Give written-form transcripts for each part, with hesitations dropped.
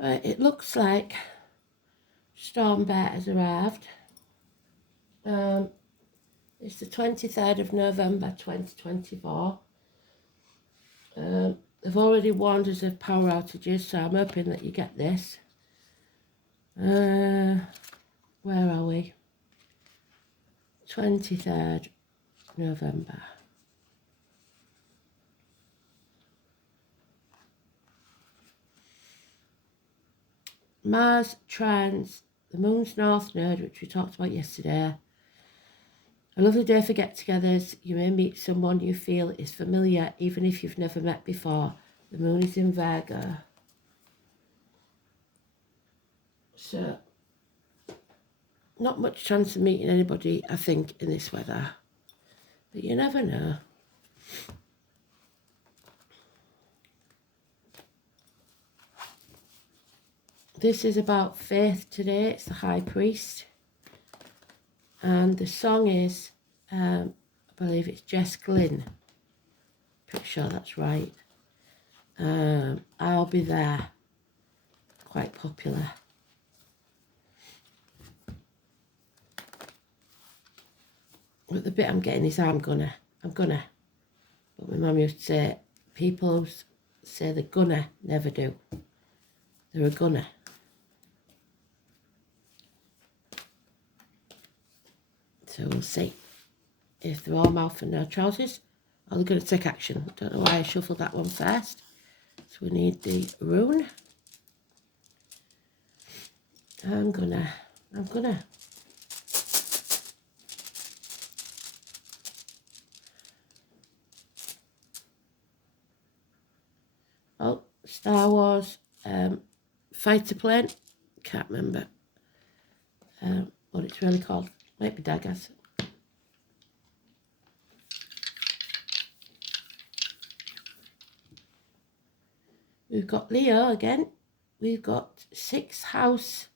It looks like Storm Bear has arrived. It's the 23rd of November 2024. They've already warned us of power outages, so I'm hoping that you get this. Where are we? 23rd November. Mars trines the Moon's North Node, which we talked about yesterday. A lovely day for get-togethers. You may meet someone you feel is familiar, even if you've never met before. The Moon is in Virgo. So, not much chance of meeting anybody, I think, in this weather. But you never know. This is about faith today. It's the High Priest. And the song is, I believe it's Jess Glynn. Pretty sure that's right. I'll Be There. Quite popular. But the bit I'm getting is I'm gonna. But my mum used to say, people say they're gonna, never do. They're a gunner. So we'll see if they're all mouth and no trousers, or they're going to take action. Don't know why I shuffled that one first. So we need the rune. I'm gonna. Oh, Star Wars fighter plane. Can't remember what it's really called. Might be daggers. We've got Leo again. We've got 6th house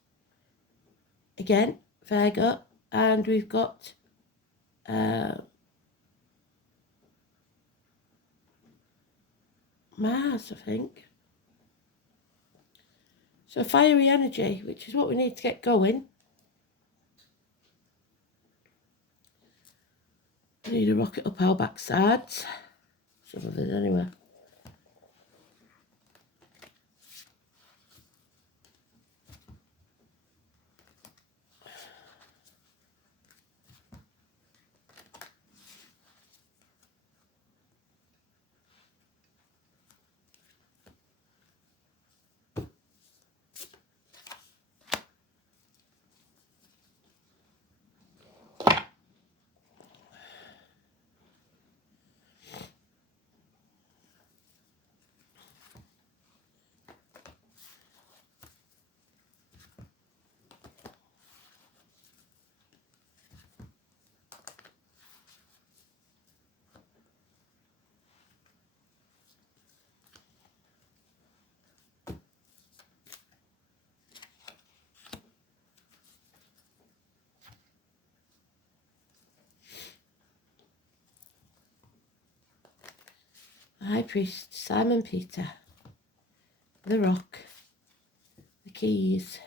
again, Virgo, and we've got Mars, I think. So fiery energy, which is what we need to get going. We need to rocket up our backsides. Some of it anyway. High Priest, Simon Peter, the Rock, the Keys,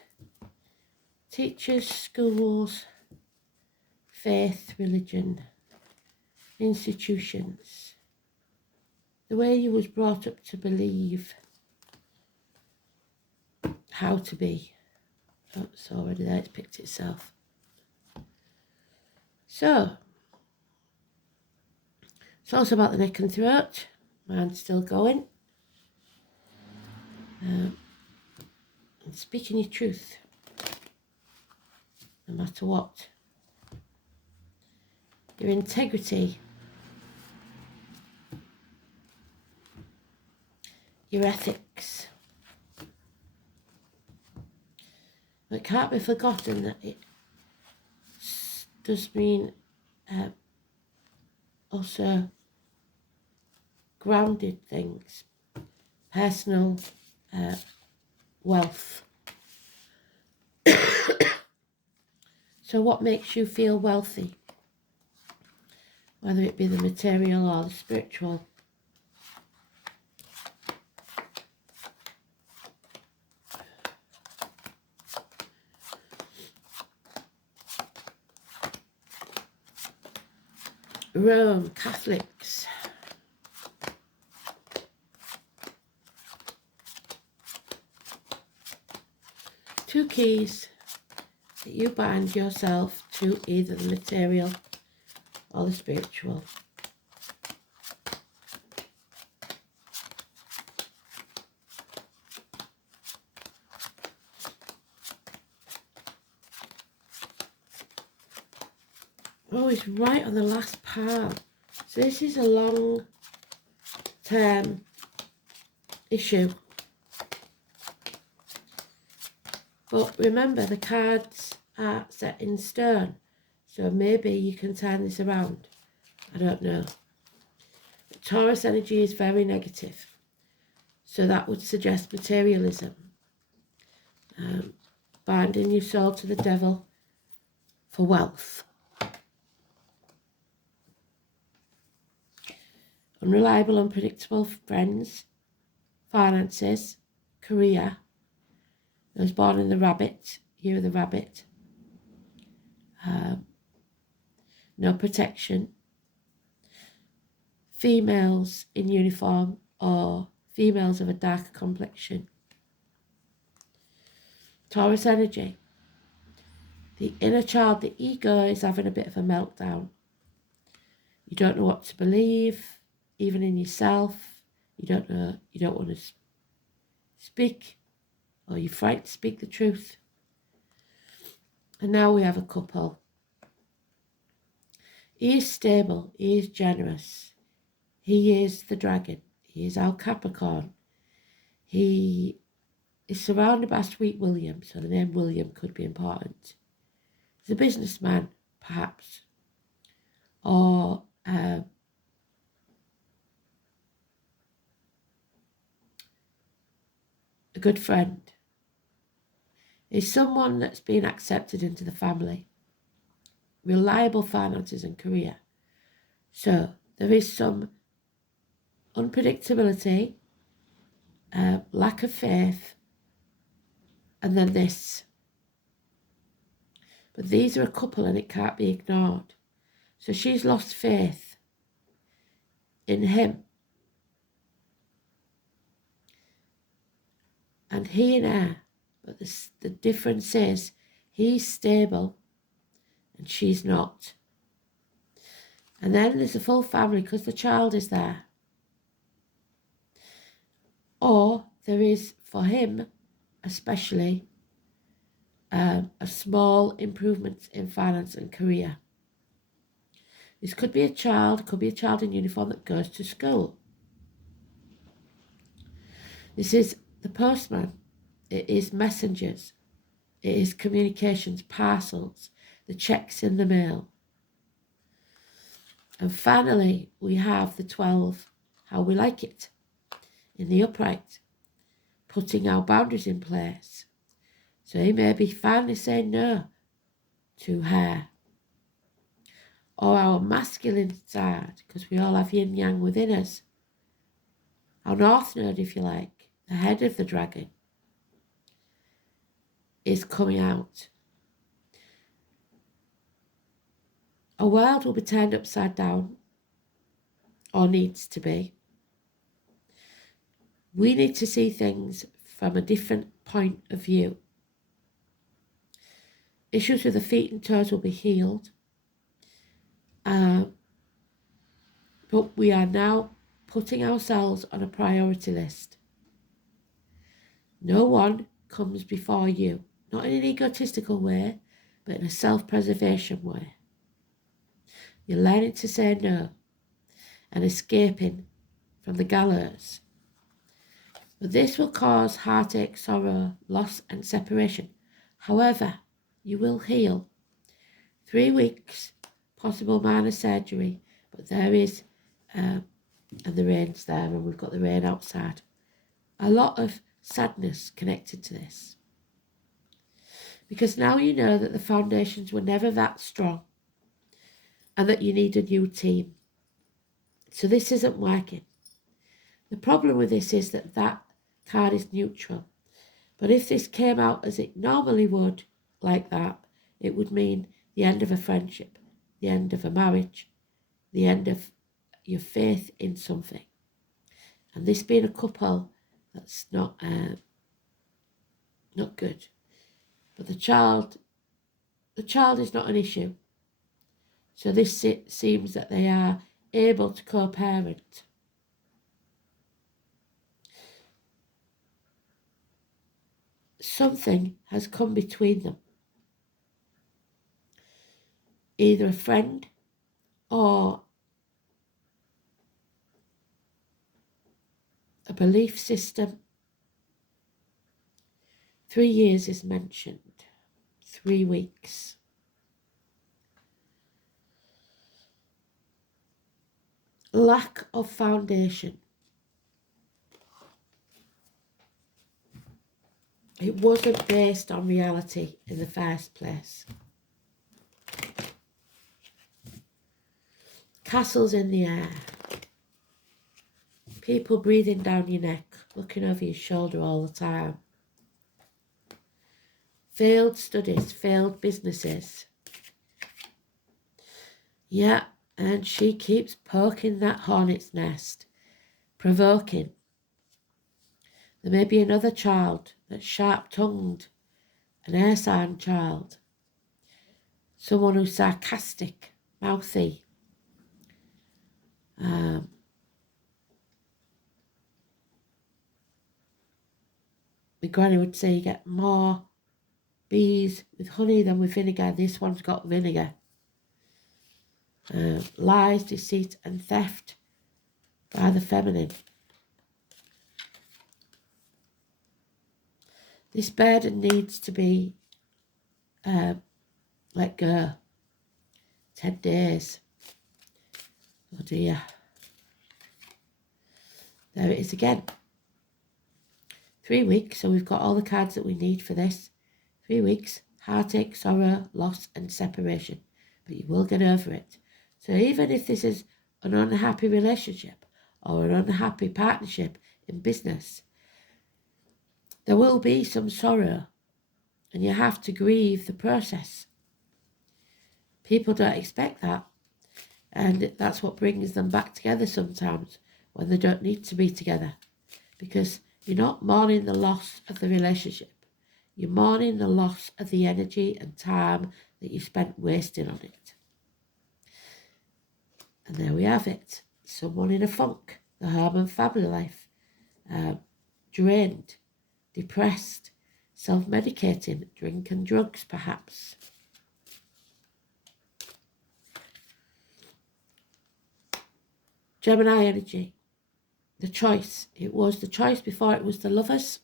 teachers, schools, faith, religion, institutions, the way you was brought up to believe, how to be. Oh, it's already there, it's picked itself. So, it's also about the neck and throat. Mine's still going. And speaking your truth, no matter what. Your integrity, your ethics. It can't be forgotten that it does mean also grounded things, personal wealth. So what makes you feel wealthy? Whether it be the material or the spiritual. Rome, Catholics. Two keys that you bind yourself to either the material or the spiritual. Oh, it's right on the last palm. So this is a long-term issue. But remember, the cards are set in stone. So maybe you can turn this around. I don't know. But Taurus energy is very negative. So that would suggest materialism. Binding your soul to the devil for wealth. Unreliable, unpredictable friends, finances, career. Those born in the rabbit, year of the rabbit. No protection. Females in uniform or females of a darker complexion. Taurus energy. The inner child, the ego, is having a bit of a meltdown. You don't know what to believe, even in yourself. You don't know, you don't want to speak, or you're frightened to speak the truth. And now we have a couple. He is stable, he is generous. He is the dragon, he is our Capricorn. He is surrounded by Sweet William, so the name William could be important. He's a businessman, perhaps, or a good friend. He's someone that's been accepted into the family. Reliable finances and career. So there is some unpredictability, lack of faith, and then this. But these are a couple and it can't be ignored. So she's lost faith in him. And he in her. But the difference is he's stable and she's not. And then there's a full family because the child is there. Or there is, for him especially, a small improvement in finance and career. This could be a child in uniform that goes to school. This is the postman. It is messengers. It is communications, parcels, the checks in the mail. And finally, we have the 12, how we like it, in the upright, putting our boundaries in place. So he may be finally saying no to her. Or our masculine side, because we all have yin yang within us. Our north node, if you like, the head of the dragon, is coming out. Our world will be turned upside down, or needs to be. We need to see things from a different point of view. Issues with the feet and toes will be healed. But we are now putting ourselves on a priority list. No one comes before you, not in an egotistical way, but in a self-preservation way. You're learning to say no and escaping from the gallows. But this will cause heartache, sorrow, loss and separation. However, you will heal. 3 weeks, possible minor surgery, but there is, and the rain's there and we've got the rain outside. A lot of sadness connected to this. Because now you know that the foundations were never that strong and that you need a new team. So this isn't working. The problem with this is that that card is neutral. But if this came out as it normally would, like that, it would mean the end of a friendship, the end of a marriage, the end of your faith in something. And this being a couple, that's not good. But the child is not an issue. So this seems that they are able to co-parent. Something has come between them. Either a friend or a belief system. 3 years is mentioned. 3 weeks. Lack of foundation. It wasn't based on reality in the first place. Castles in the air. People breathing down your neck, looking over your shoulder all the time. Failed studies, failed businesses. Yeah, and she keeps poking that hornet's nest, provoking. There may be another child that's sharp-tongued, an air sign child. Someone who's sarcastic, mouthy. My granny would say you get more bees with honey than with vinegar. This one's got vinegar. Lies, deceit and theft by the feminine. This burden needs to be let go. 10 days. Oh dear. There it is again. 3 weeks, so we've got all the cards that we need for this. 3 weeks, heartache, sorrow, loss and separation. But you will get over it. So even if this is an unhappy relationship or an unhappy partnership in business, there will be some sorrow and you have to grieve the process. People don't expect that, and that's what brings them back together sometimes when they don't need to be together, because you're not mourning the loss of the relationship. You're mourning the loss of the energy and time that you spent wasting on it. And there we have it. Someone in a funk, the home and family life, drained, depressed, self-medicating, drink and drugs perhaps. Gemini energy, the choice. It was the choice before it was the lovers.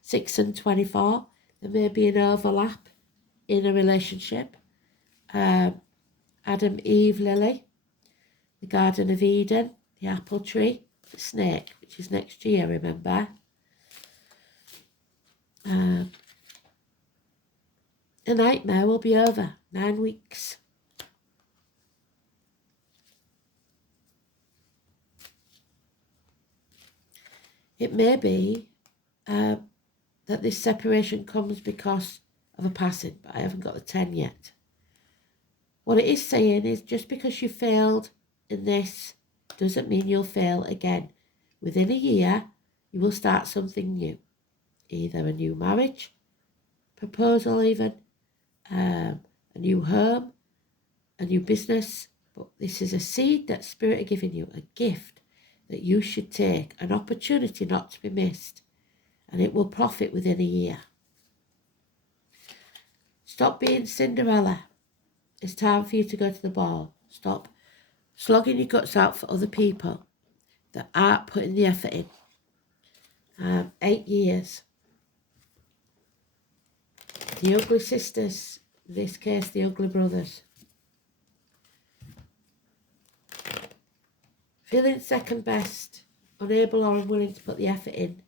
6 and 24, there may be an overlap in a relationship. Adam, Eve, Lily, the Garden of Eden, the apple tree, the snake, which is next year, remember. A nightmare will be over. 9 weeks. It may be that this separation comes because of a passing, but I haven't got the 10 yet. What it is saying is just because you failed in this doesn't mean you'll fail again. Within a year, you will start something new. Either a new marriage, proposal even, a new home, a new business. But this is a seed that Spirit are giving you, a gift that you should take, an opportunity not to be missed, and it will profit within a year. Stop being Cinderella. It's time for you to go to the ball. Stop slogging your guts out for other people that aren't putting the effort in. 8 years. The ugly sisters, in this case the ugly brothers. Feeling second best, unable or unwilling to put the effort in.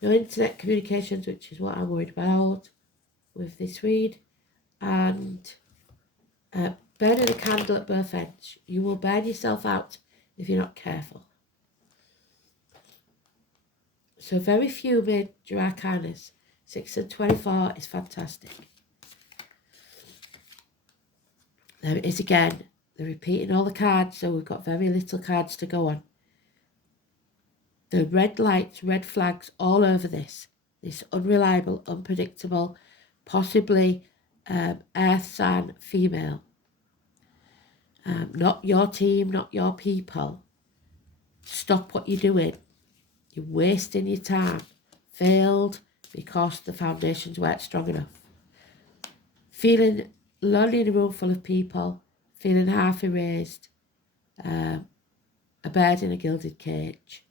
No internet communications, which is what I'm worried about with this read. And burning a candle at both ends. You will burn yourself out if you're not careful. So very few major arcanas. 6 and 24 is fantastic. There it is again. They're repeating all the cards, so we've got very little cards to go on. The red lights, red flags all over this. This unreliable, unpredictable, possibly earth sign female. Not your team, not your people. Stop what you're doing. You're wasting your time. Failed because the foundations weren't strong enough. Feeling lonely in a room full of people. Feeling half erased. A bird in a gilded cage.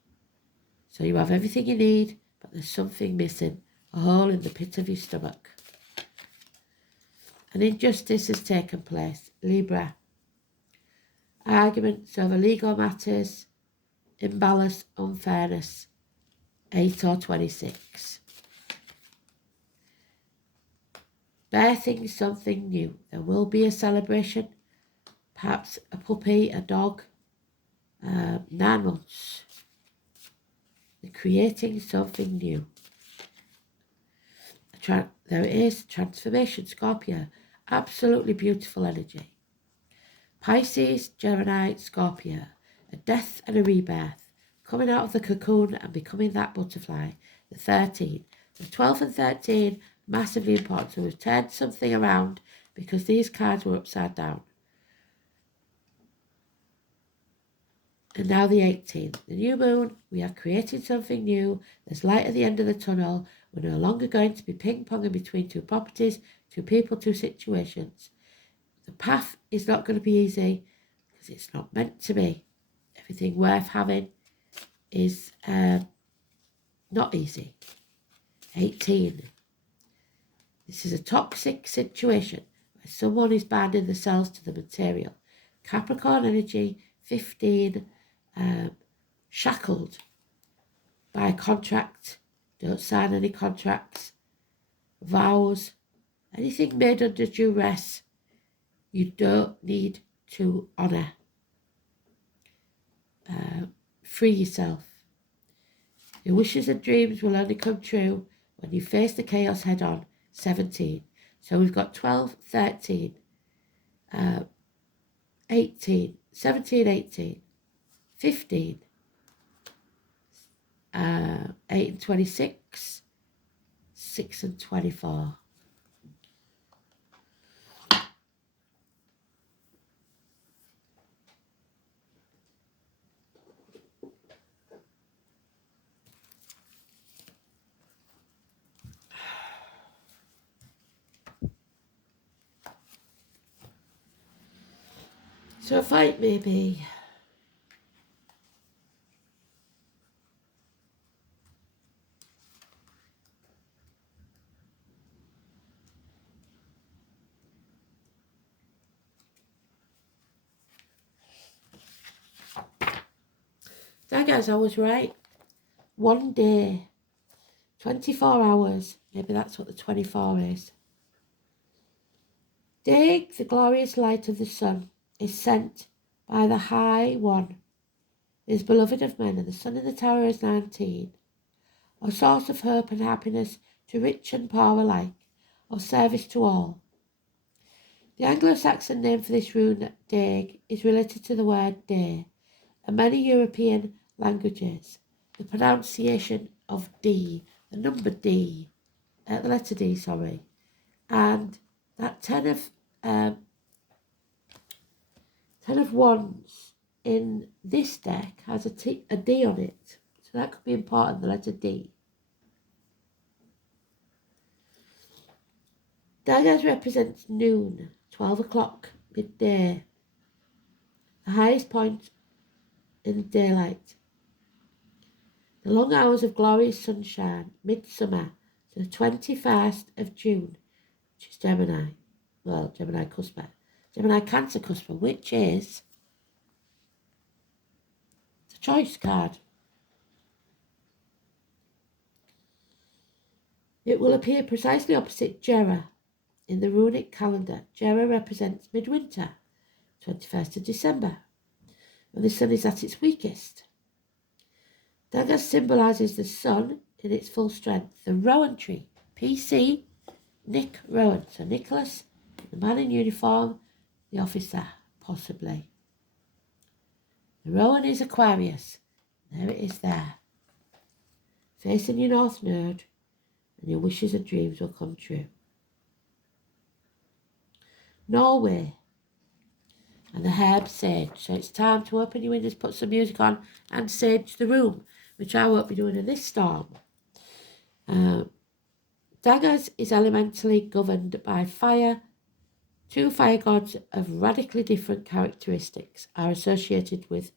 So you have everything you need, but there's something missing. A hole in the pit of your stomach. An injustice has taken place. Libra. Arguments over legal matters. Imbalance, unfairness. 8 or 26. Birthing something new. There will be a celebration. Perhaps a puppy, a dog. 9 months. They're creating something new. There it is. Transformation, Scorpio. Absolutely beautiful energy. Pisces, Gemini, Scorpio. A death and a rebirth. Coming out of the cocoon and becoming that butterfly. The 13. The 12 and 13, massively important. So we've turned something around because these cards were upside down. And now the 18th. The new moon, we are creating something new. There's light at the end of the tunnel. We're no longer going to be ping-ponging between two properties, two people, two situations. The path is not going to be easy because it's not meant to be. Everything worth having is not easy. 18. This is a toxic situation where someone is binding themselves to the material. Capricorn energy, 15, shackled by a contract. Don't sign any contracts, vows, anything made under duress. You don't need to honour. Free yourself. Your wishes and dreams will only come true when you face the chaos head on. 17. So we've got 12, 13, 18, 17, 18, 15, 8 and 26, 6 and 24. So a fight maybe. That guys, I was right. One day, 24 hours, maybe that's what the 24 is. Dig, the glorious light of the sun, is sent by the High One, is beloved of men, and the sun in the tower is 19. A source of hope and happiness to rich and poor alike, of service to all. The Anglo-Saxon name for this rune, Dag, is related to the word day. In many European languages, the pronunciation of D, the number D, the letter D, sorry, and that 10 of wands in this deck has a D on it, so that could be important, the letter D. Daggers represents noon, 12 o'clock, midday, the highest point in the daylight. The long hours of glorious sunshine, midsummer, to the 21st of June, which is Gemini. Well, Gemini Cusper. Gemini Cancer Cusper, which is the choice card. It will appear precisely opposite Jera in the runic calendar. Jera represents midwinter, 21st of December, when the sun is at its weakest. Dagger symbolises the sun in its full strength. The Rowan tree, PC, Nick Rowan. So Nicholas, the man in uniform, the officer, possibly. The Rowan is Aquarius. There it is there. Facing your North Node, and your wishes and dreams will come true. Norway. And the herb sage. So it's time to open your windows, put some music on, and sage the room, which I won't be doing in this storm. Daggers is elementally governed by fire. Two fire gods of radically different characteristics are associated with.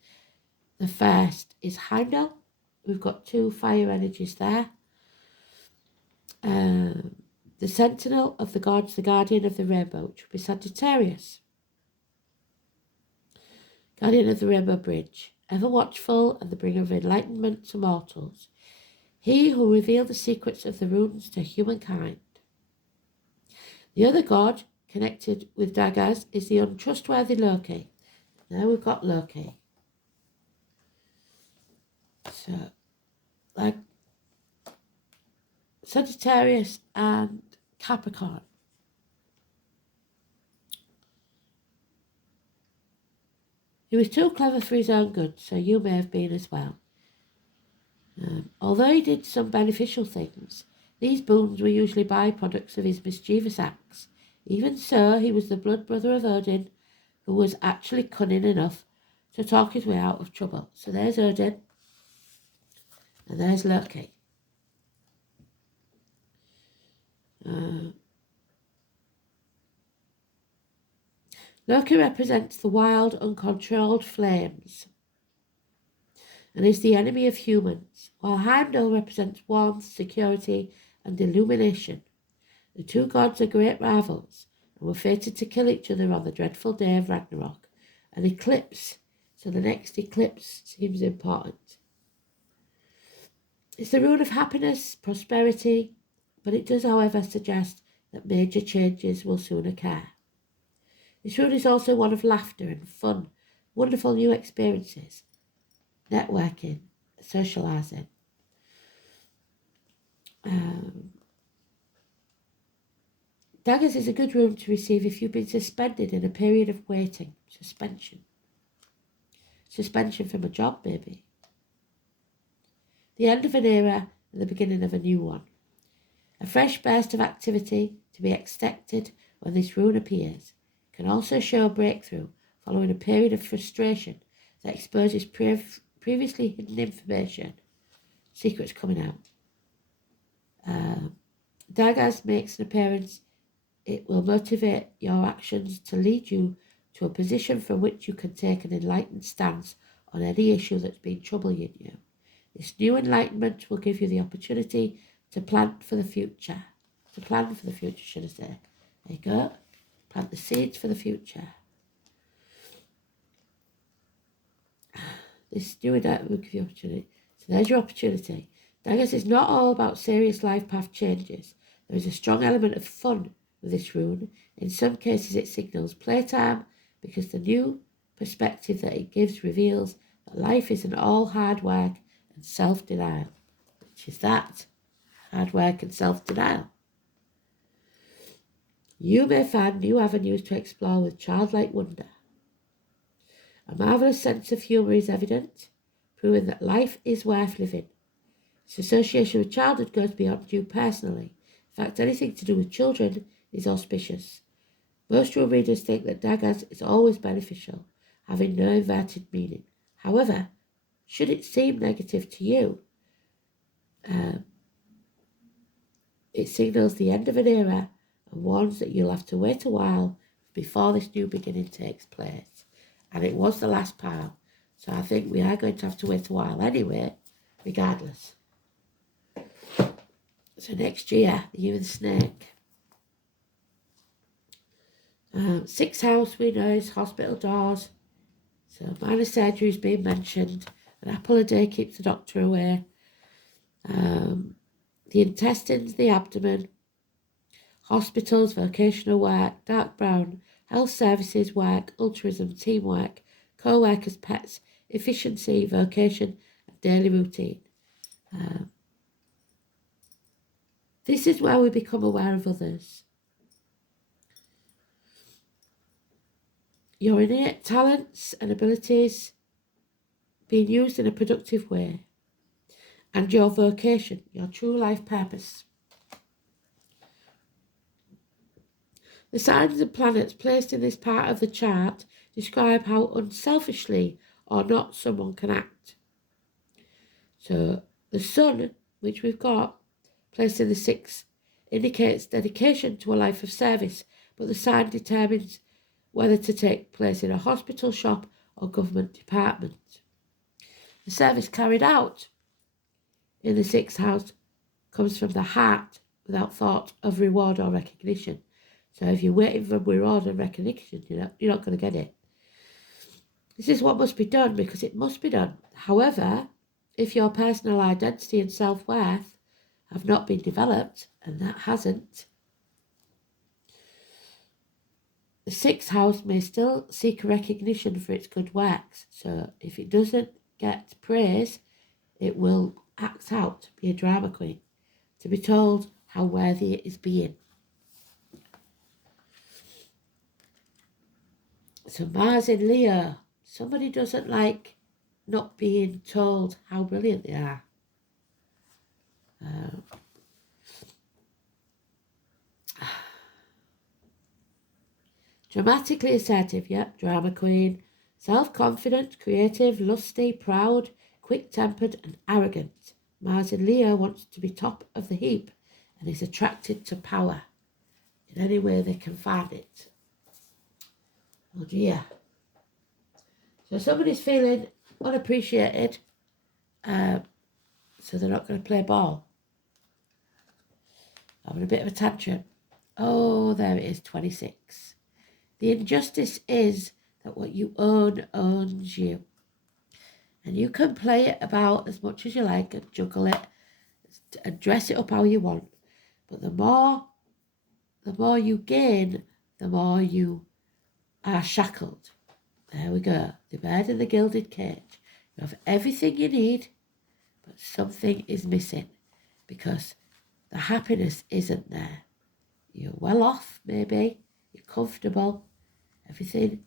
The first is Heimdall. We've got two fire energies there. The sentinel of the gods, the guardian of the rainbow, which would be Sagittarius. Guardian of the rainbow bridge, ever watchful and the bringer of enlightenment to mortals. He who revealed the secrets of the runes to humankind. The other god connected with daggers is the untrustworthy Loki. Now we've got Loki. So, like Sagittarius and Capricorn. He was too clever for his own good, so you may have been as well. Although he did some beneficial things, these boons were usually byproducts of his mischievous acts. Even so, he was the blood brother of Odin, who was actually cunning enough to talk his way out of trouble. So there's Odin, and there's Loki. Loki represents the wild, uncontrolled flames and is the enemy of humans, while Heimdall represents warmth, security, and illumination. The two gods are great rivals and were fated to kill each other on the dreadful day of Ragnarok, an eclipse, so the next eclipse seems important. It's the rune of happiness, prosperity, but it does, however, suggest that major changes will soon occur. This rune is also one of laughter and fun, wonderful new experiences, networking, socialising. Daggers is a good rune to receive if you've been suspended in a period of waiting, suspension. Suspension from a job, maybe. The end of an era and the beginning of a new one. A fresh burst of activity to be expected when this rune appears. Can also show a breakthrough following a period of frustration that exposes previously hidden information. Secrets coming out. Daggers makes an appearance. It will motivate your actions to lead you to a position from which you can take an enlightened stance on any issue that's been troubling you. This new enlightenment will give you the opportunity to plan for the future. Should I say. There you go. Plant the seeds for the future. This new enlightenment will give you opportunity. So there's your opportunity. Daggers is not all about serious life path changes. There is a strong element of fun with this rune. In some cases it signals playtime because the new perspective that it gives reveals that life isn't all hard work and self-denial. Which is that? Hard work and self-denial. You may find new avenues to explore with childlike wonder. A marvellous sense of humour is evident, proving that life is worth living. Its association with childhood goes beyond you personally. In fact, anything to do with children is auspicious. Most rune readers think that daggers is always beneficial, having no inverted meaning. However, should it seem negative to you, it signals the end of an era and warns that you'll have to wait a while before this new beginning takes place. And it was the last pile, so I think we are going to have to wait a while anyway, regardless. So next year, the year of the snake. 6th house, we know, is hospital doors. So minor surgery is being mentioned. An apple a day keeps the doctor away. The intestines, the abdomen, hospitals, vocational work, dark brown, health services work, altruism, teamwork, co-workers, pets, efficiency, vocation, and daily routine. This is where we become aware of others. your innate talents and abilities being used in a productive way, and your vocation, your true life purpose. The signs and planets placed in this part of the chart describe how unselfishly or not someone can act. So the sun, which we've got placed in the 6th, indicates dedication to a life of service, but the sign determines whether to take place in a hospital, shop, or government department. The service carried out in the 6th house comes from the heart without thought of reward or recognition. So if you're waiting for reward and recognition, you're not going to get it. This is what must be done because it must be done. However, if your personal identity and self-worth have not been developed, and that hasn't, the 6th house may still seek recognition for its good works. So if it doesn't get praise, it will act out, be a drama queen, to be told how worthy it is being. So Mars in Leo, somebody doesn't like not being told how brilliant they are. Dramatically assertive, yep, drama queen. Self-confident, creative, lusty, proud, quick-tempered and arrogant. Mars in Leo wants to be top of the heap and is attracted to power in any way they can find it. Oh dear. So somebody's feeling unappreciated, so they're not going to play ball. Having a bit of a tantrum. Oh, there it is, 26. The injustice is that what you own owns you. And you can play it about as much as you like and juggle it and dress it up how you want. But the more you gain, the more you are shackled. There we go. The bird in the gilded cage. You have everything you need, but something is missing because the happiness isn't there. You're well off, maybe. You're comfortable. Everything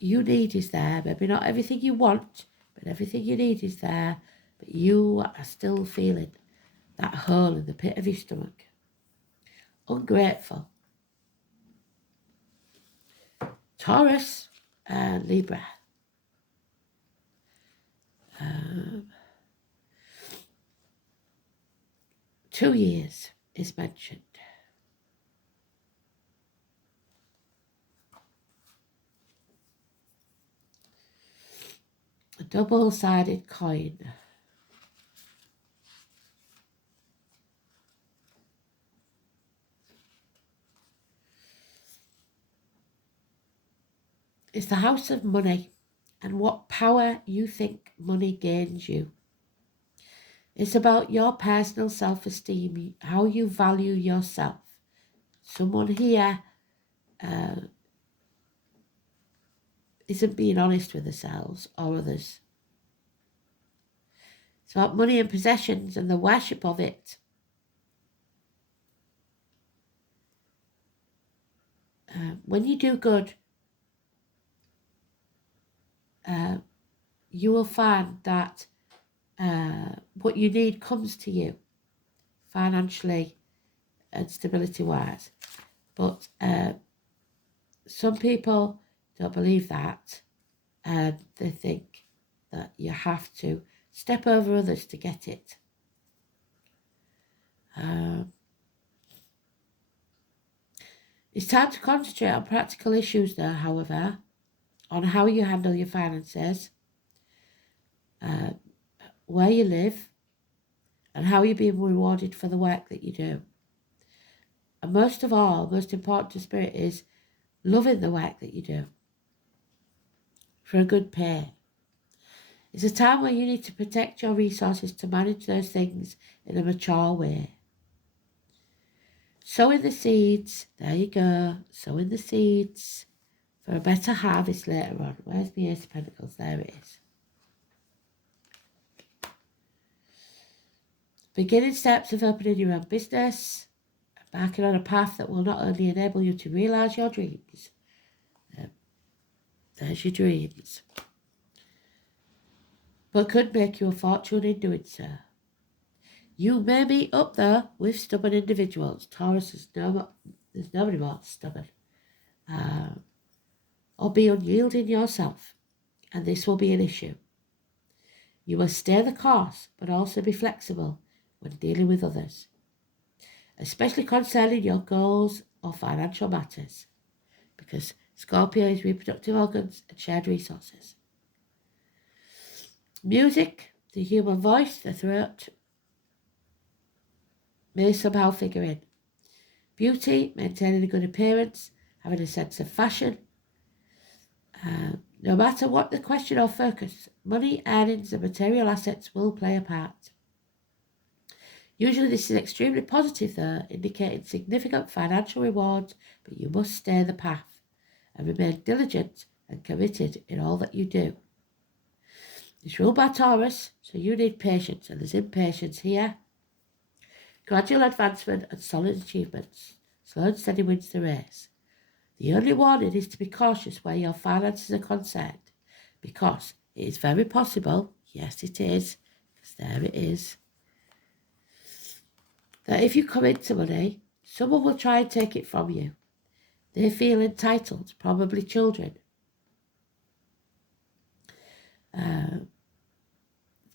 you need is there. Maybe not everything you want, but everything you need is there. But you are still feeling that hole in the pit of your stomach. Ungrateful. Taurus and Libra. 2 years is mentioned. A double-sided coin. It's the house of money and what power you think money gains you. It's about your personal self-esteem, how you value yourself. Someone here isn't being honest with themselves or others. It's about money and possessions and the worship of it. When you do good, you will find that what you need comes to you financially and stability-wise. But some people don't believe that, and they think that you have to step over others to get it. It's time to concentrate on practical issues there, however, on how you handle your finances, where you live, and how you're being rewarded for the work that you do. And most of all, most important to Spirit is loving the work that you do for a good pay. It's a time where you need to protect your resources to manage those things in a mature way. Sowing the seeds, there you go, sowing the seeds for a better harvest later on. Where's the Ace of Pentacles? There it is. Beginning steps of opening your own business, embarking on a path that will not only enable you to realise your dreams, There's your dreams. But could make you a fortune in doing so. You may meet up though with stubborn individuals. Taurus is there's nobody more stubborn. Or be unyielding yourself, and this will be an issue. You must stay the course, but also be flexible when dealing with others, especially concerning your goals or financial matters, because Scorpio is reproductive organs and shared resources. Music, the human voice, the throat, may somehow figure in. Beauty, maintaining a good appearance, having a sense of fashion. No matter what the question or focus, money, earnings, and material assets will play a part. Usually this is extremely positive though, indicating significant financial rewards, but you must stay the path and remain diligent and committed in all that you do. It's ruled by Taurus, so you need patience, and there's impatience here. Gradual advancement and solid achievements. Slow and steady wins the race. The only warning is to be cautious where your finances are concerned, because it is very possible, yes it is, because there it is, that if you come into money, someone will try and take it from you. They feel entitled, probably children.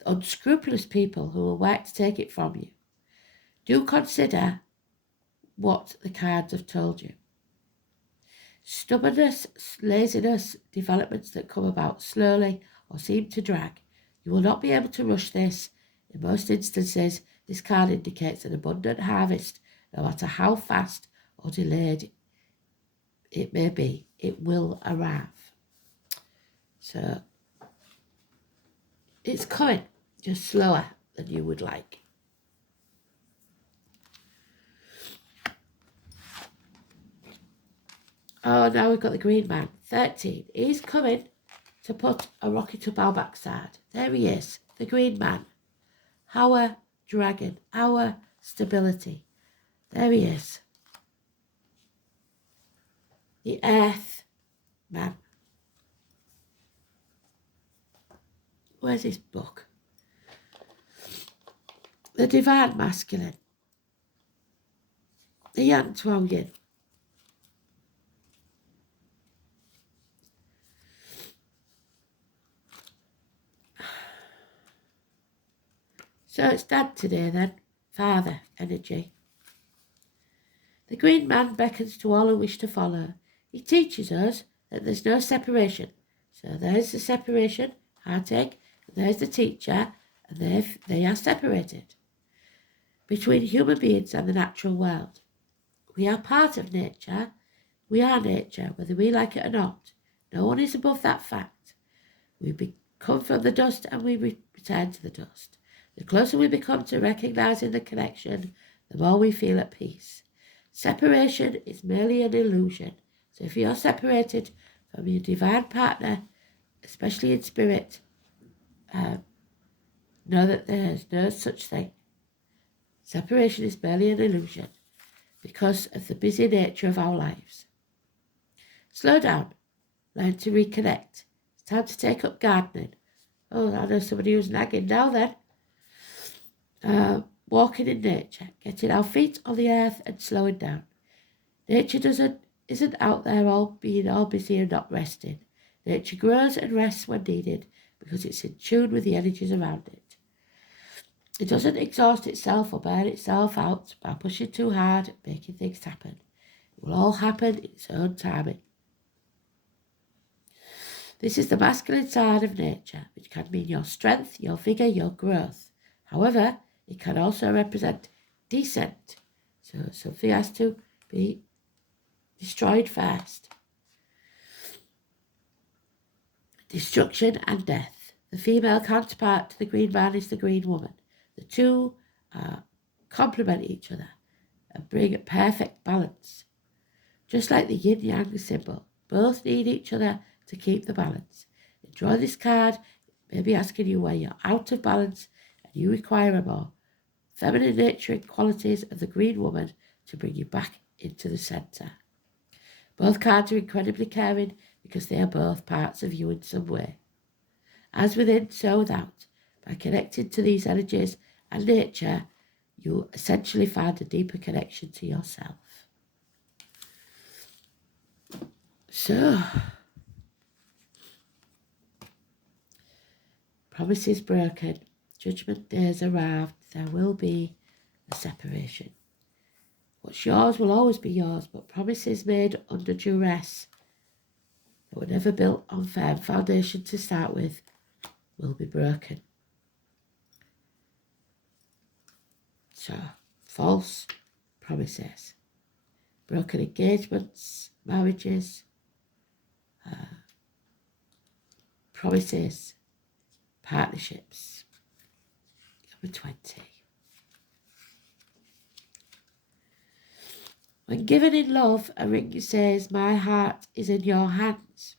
Unscrupulous people who will work to take it from you. Do consider what the cards have told you. Stubbornness, laziness, developments that come about slowly or seem to drag. You will not be able to rush this. In most instances, this card indicates an abundant harvest, no matter how fast or delayed it may be. It will arrive. So, it's coming, just slower than you would like. Oh, now we've got the green man, 13. He's coming to put a rocket up our backside. There he is, the green man. Our dragon, our stability. There he is. The earth man. Where's his book? The divine masculine. The yang twang yin. So it's Dad today then, father energy. The green man beckons to all who wish to follow. He teaches us that there's no separation. So there's the separation, heartache, and there's the teacher, and they are separated between human beings and the natural world. We are part of nature. We are nature, whether we like it or not. No one is above that fact. We come from the dust and we return to the dust. The closer we become to recognising the connection, the more we feel at peace. Separation is merely an illusion. So if you're separated from your divine partner, especially in spirit, know that there's no such thing. Separation is merely an illusion because of the busy nature of our lives. Slow down. Learn to reconnect. It's time to take up gardening. Oh, I know somebody who's nagging now then. Walking in nature, getting our feet on the earth and slowing down. Nature isn't out there all busy and not resting. Nature grows and rests when needed because it's in tune with the energies around it. It doesn't exhaust itself or burn itself out by pushing too hard and making things happen. It will all happen in its own timing. This is the masculine side of nature, which can mean your strength, your vigour, your growth. However, it can also represent descent. So something has to be destroyed first. Destruction and death. The female counterpart to the green man is the green woman. The two complement each other and bring a perfect balance. Just like the yin-yang symbol, both need each other to keep the balance. In drawing this card, it may be asking you where you're out of balance and you require a more feminine nurturing qualities of the green woman to bring you back into the centre. Both cards are incredibly caring, because they are both parts of you in some way. As within, so without. By connecting to these energies and nature, you essentially find a deeper connection to yourself. So, promises broken, judgment days arrived, there will be a separation. What's yours will always be yours, but promises made under duress that were never built on firm foundation to start with will be broken. So, false promises, broken engagements, marriages, promises, partnerships. Number 20. When given in love, a ring says, "My heart is in your hands."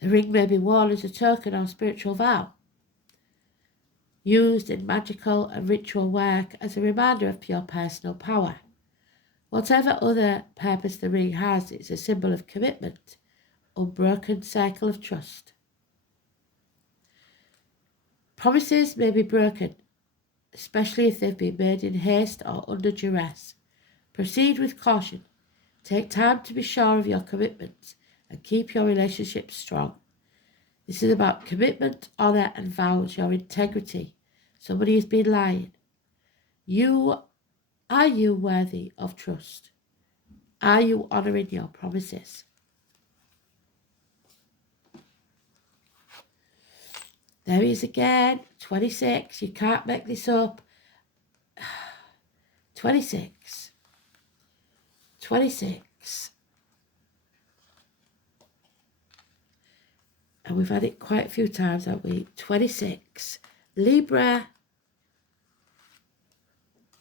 The ring may be worn as a token or spiritual vow, used in magical and ritual work as a reminder of pure personal power. Whatever other purpose the ring has, it's a symbol of commitment, unbroken cycle of trust. Promises may be broken, especially if they've been made in haste or under duress. Proceed with caution. Take time to be sure of your commitments and keep your relationships strong. This is about commitment, honour and vows, your integrity. Somebody has been lying. Are you worthy of trust? Are you honouring your promises? There he is again, 26. You can't make this up. 26. 26. And we've had it quite a few times, haven't we? 26. Libra.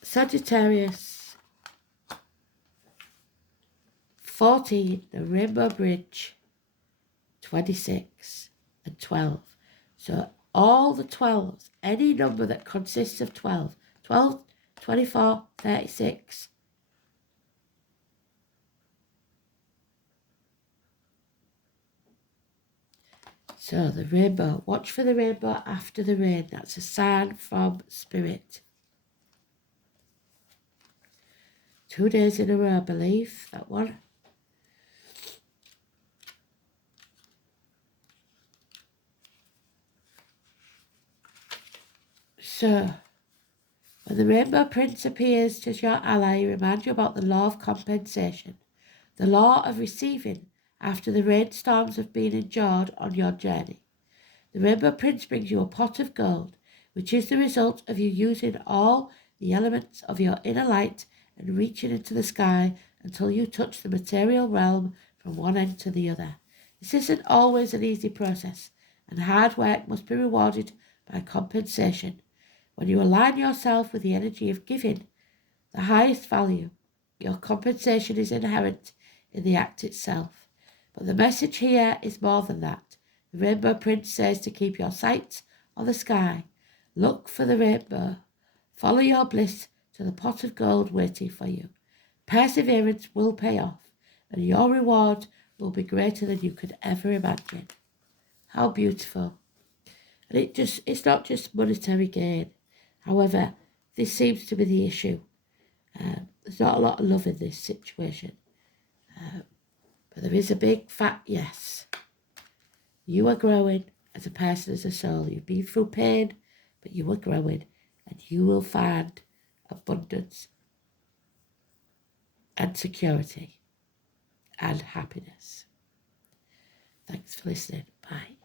Sagittarius. 14. The Rainbow Bridge. 26 and 12. So all the 12s, any number that consists of 12, 12, 24, 36. So the rainbow, watch for the rainbow after the rain. That's a sign from Spirit. 2 days in a row, I believe, that one. So, when the Rainbow Prince appears as your ally, remind you about the law of compensation, the law of receiving after the rainstorms have been endured on your journey. The Rainbow Prince brings you a pot of gold, which is the result of you using all the elements of your inner light and reaching into the sky until you touch the material realm from one end to the other. This isn't always an easy process, and hard work must be rewarded by compensation. When you align yourself with the energy of giving, the highest value, your compensation is inherent in the act itself. But the message here is more than that. The Rainbow Prince says to keep your sights on the sky. Look for the rainbow. Follow your bliss to the pot of gold waiting for you. Perseverance will pay off, and your reward will be greater than you could ever imagine. How beautiful. And it's not just monetary gain. However, this seems to be the issue. There's not a lot of love in this situation. But there is a big fat yes. You are growing as a person, as a soul. You've been through pain, but you are growing, and you will find abundance and security and happiness. Thanks for listening. Bye.